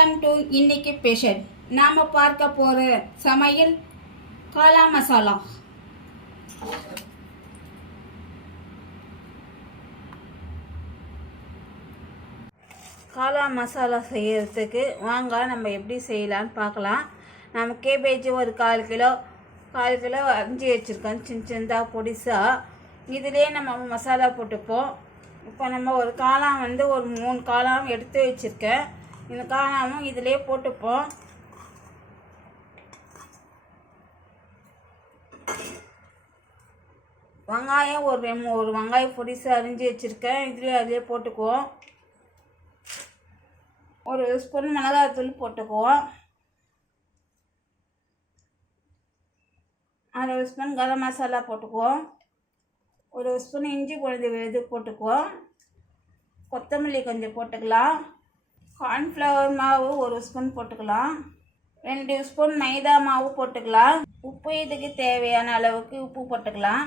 Welcome to இன்னைக்கு special. நாம பார்க்க போற சமையல் காளா மசாலா. காளா மசாலா செய்யறதுக்கு வாங்க நம்ம எப்படி செய்யலான்னு பார்க்கலாம். நம்ம கேபேஜ் ஒரு 1/4 கிலோ அரிஞ்சு வச்சுருக்கோம் சின்ன சின்னதாக பொடிசாக. இதிலே நம்ம மசாலா போட்டுப்போம். இப்போ நம்ம ஒரு காளான் ஒரு 3 காளான் எடுத்து வச்சுருக்கேன். இந்த காளானும் இதிலே போட்டுப்போம். வெங்காயம் ஒரு வெங்காயம் பொடிசு அரிஞ்சு வச்சுருக்கேன். அதிலே போட்டுக்குவோம். ஒரு ஸ்பூன் மிளகாய்த்தூள் போட்டுக்குவோம். 1/2 ஸ்பூன் கரம் மசாலா போட்டுக்குவோம். 1 ஸ்பூன் இஞ்சி இது போட்டுக்குவோம். கொத்தமல்லி கொஞ்சம் போட்டுக்கலாம். கார்ன்ஃப்ளவர் மாவு 1 ஸ்பூன் போட்டுக்கலாம். 2 ஸ்பூன் மைதா மாவு போட்டுக்கலாம். உப்பு இதுக்கு தேவையான அளவுக்கு உப்பு போட்டுக்கலாம்.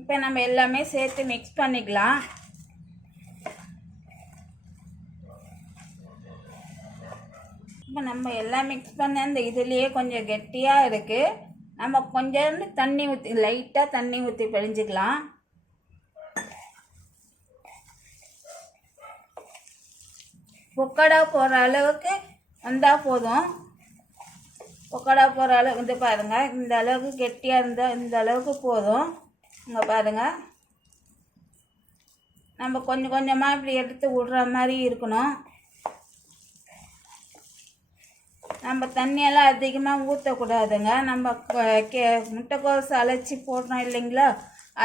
இப்போ நம்ம எல்லாமே சேர்த்து மிக்ஸ் பண்ணிக்கலாம். இப்போ நம்ம எல்லாம் மிக்ஸ் பண்ண அந்த இதுலேயே கொஞ்சம் கெட்டியாக இருக்குது. நம்ம கொஞ்சோண்டு தண்ணி ஊற்றி லைட்டாக தண்ணி ஊற்றி பிழிஞ்சிக்கலாம். பொக்கடா போகிற அளவுக்கு வந்தால் போதும். பொக்கடா போகிற அளவு வந்து பாருங்கள், இந்த அளவுக்கு கெட்டியாக இருந்தால் இந்த அளவுக்கு போதும். இங்கே பாருங்கள், நம்ம கொஞ்சம் கொஞ்சமாக இப்படி எடுத்து விடுற மாதிரி இருக்கணும். நம்ம தண்ணியெல்லாம் அதிகமாக ஊற்றக்கூடாதுங்க. நம்ம முட்டைக்கோஸ் அழைச்சி போடுறோம் இல்லைங்களா,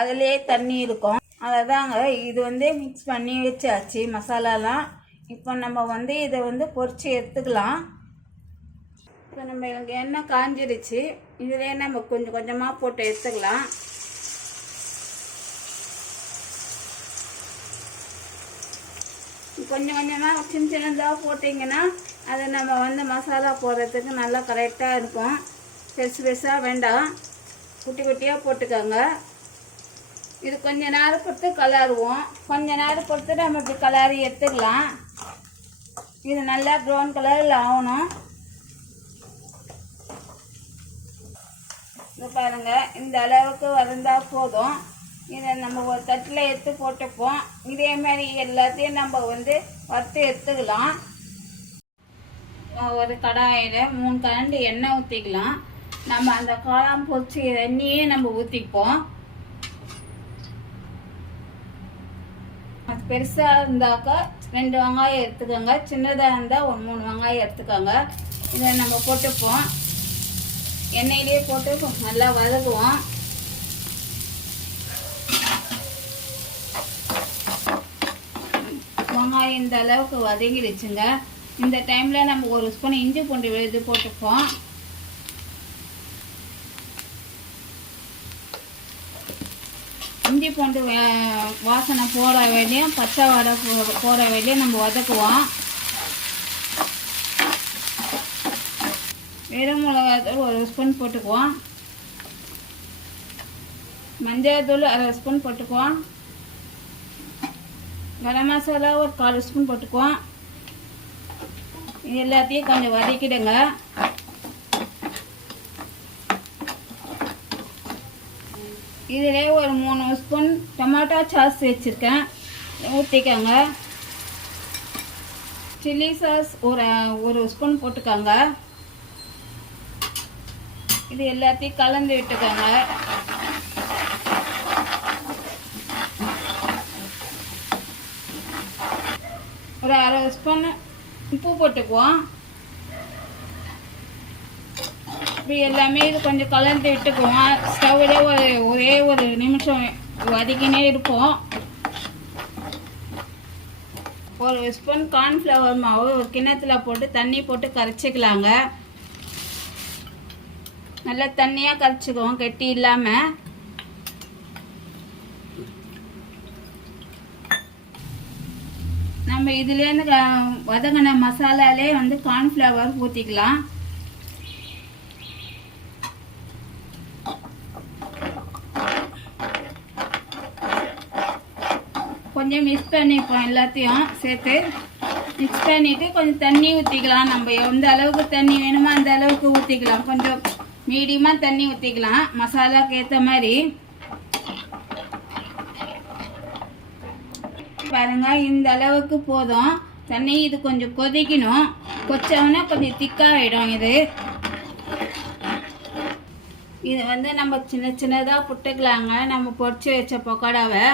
அதுலேயே தண்ணி இருக்கும். அதை தாங்க இது மிக்ஸ் பண்ணி வச்சாச்சு மசாலாலாம். இப்போ நம்ம இதை பொரிச்சு எடுத்துக்கலாம். இப்போ நம்ம எண்ணெய் காஞ்சிடுச்சு. இதிலே நம்ம கொஞ்சம் கொஞ்சமாக போட்டு எடுத்துக்கலாம். கொஞ்சம் கொஞ்சமாக சின்ன சின்னதாக போட்டிங்கன்னா அதை நம்ம மசாலா போடுறதுக்கு நல்லா கரெக்டாக இருக்கும். பெருசு பெருசாக வேண்டாம், குட்டி குட்டியாக போட்டுக்கோங்க. இது கொஞ்ச நேரம் பொறுத்து கலருவோம். கொஞ்ச நேரம் பொறுத்து நம்ம இப்படி கலரி எடுத்துக்கலாம். இது நல்லா ப்ரௌன் கலரில் ஆகணும். இது பாருங்கள், இந்த அளவுக்கு வந்தால் போதும். இதை நம்ம ஒரு தட்டில் எடுத்து போட்டுப்போம். இதேமாதிரி எல்லாத்தையும் நம்ம வறுத்து எடுத்துக்கலாம். ஒரு கடாயில் 3 கரண்டி எண்ணெய் ஊற்றிக்கலாம். நம்ம அந்த காளான் பொரிச்சு எண்ணெயே நம்ம ஊற்றிப்போம். அது பெருசாக இருந்தாக்கா 2 வெங்காயம் எடுத்துக்கோங்க. சின்னதாக இருந்தால் ஒரு 3 வெங்காயம் எடுத்துக்கோங்க. இதை நம்ம போட்டுப்போம். எண்ணெயிலே போட்டு நல்லா வதக்குவோம். வெங்காயம் இந்த அளவுக்கு வதங்கிடுச்சுங்க. இந்த டைமில் நம்ம 1 ஸ்பூன் இஞ்சி பூண்டு விழுது போட்டுப்போம். இஞ்சி பூண்டு வாசனை போகிற வேலையும் பச்சை வடை போகிற வேலையும் நம்ம வதக்குவோம். வெறும் மிளகாத்தூள் 1 ஸ்பூன் போட்டுக்குவோம். மஞ்சள் தூள் 1/2 ஸ்பூன் போட்டுக்குவோம். கரம் மசாலா ஒரு 1/4 ஸ்பூன் போட்டுக்குவோம். இது எல்லாத்தையும் கொஞ்சம் வதக்கிடுங்க. இதிலே ஒரு 3 ஸ்பூன் டொமேட்டோ சாஸ் வச்சுருக்கேன், ஊற்றிக்கோங்க. சில்லி சாஸ் ஒரு ஸ்பூன் போட்டுக்கோங்க. இது எல்லாத்தையும் கலந்து விட்டுக்கோங்க. ஒரு 1/2 ஸ்பூன் உப்பு போட்டுக்குவோம். இப்படி எல்லாமே இது கொஞ்சம் கலந்து விட்டுக்குவோம். ஸ்டவ்விலே ஒரே ஒரு நிமிஷம் வதக்கினே இருப்போம். 1 ஸ்பூன் கார்ன்ஃப்ளவர் மாவு ஒரு கிண்ணத்துல போட்டு தண்ணி போட்டு கரைச்சிக்கலாங்க. நல்லா தண்ணியாக கரைச்சிக்குவோம், கெட்டி இல்லாமல். நம்ம இதுலேருந்து வதங்கின மசாலாலே கார்ன்ஃப்ளவர் ஊற்றிக்கலாம். கொஞ்சம் மிக்ஸ் பண்ணிப்போம் எல்லாத்தையும் சேர்த்து. மிக்ஸ் பண்ணிவிட்டு கொஞ்சம் தண்ணி ஊற்றிக்கலாம். நம்ம எந்த அளவுக்கு தண்ணி வேணுமோ அந்த அளவுக்கு ஊற்றிக்கலாம். கொஞ்சம் மீடியமாக தண்ணி ஊற்றிக்கலாம் மசாலாக்கு ஏற்ற மாதிரி. பாருங்க, இந்த அளவுக்கு போதும் தண்ணி. இது கொஞ்சம் கொதிக்கணும். கொச்சவொன்னே கொஞ்சம் திக்காகிடும். இது வந்து நம்ம சின்ன சின்னதாக புட்டுக்கலாங்க. நம்ம பொரிச்சு வச்ச பக்கோடாவை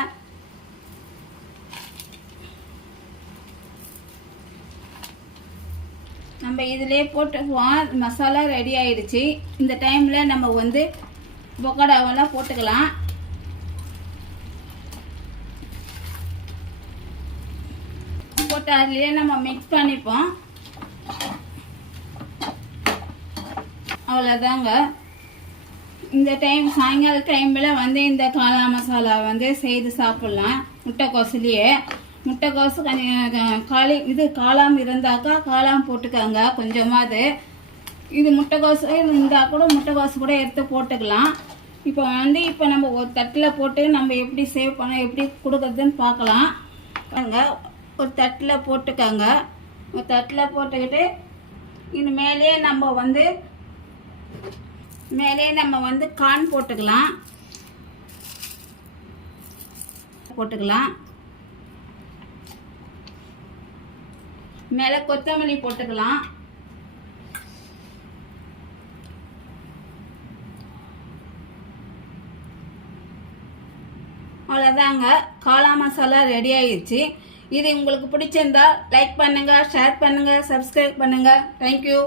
நம்ம இதிலே போட்டுக்குவோம். மசாலா ரெடி ஆயிடுச்சு. இந்த டைமில் நம்ம வந்து பக்கோடாவெல்லாம் போட்டுக்கலாம். போட்டு அதுலேயே நம்ம மிக்ஸ் பண்ணிப்போம். அவ்வளோதாங்க. இந்த டைம் சாயங்கால டைமில் வந்து இந்த காளா மசாலா வந்து செய்து சாப்பிட்லாம். முட்டைக்கோசுலேயே முட்டைக்கோசு கொஞ்சம் காளாம் இருந்தாக்கா காளாம் போட்டுக்கோங்க கொஞ்சமாவது. இது முட்டைக்கோசு இருந்தால் கூட முட்டைக்கோசு கூட எடுத்து போட்டுக்கலாம். இப்போ நம்ம ஒரு தட்டில் போட்டு நம்ம எப்படி சேவ் பண்ண எப்படி கொடுக்குறதுன்னு பார்க்கலாம். பாருங்க, ஒரு தட்டில் போட்டுக்கோங்க. ஒரு தட்டில் போட்டுக்கிட்டு இது மேலே நம்ம வந்து கார்ன் போட்டுக்கலாம். மேலே கொத்தமல்லி போட்டுக்கலாம். அவ்வளோதாங்க, காளா மசாலா ரெடி ஆயிடுச்சு. இது உங்களுக்கு பிடிச்சிருந்தா லைக் பண்ணுங்க, ஷேர் பண்ணுங்க, சப்ஸ்கிரைப் பண்ணுங்க. தேங்க்யூ.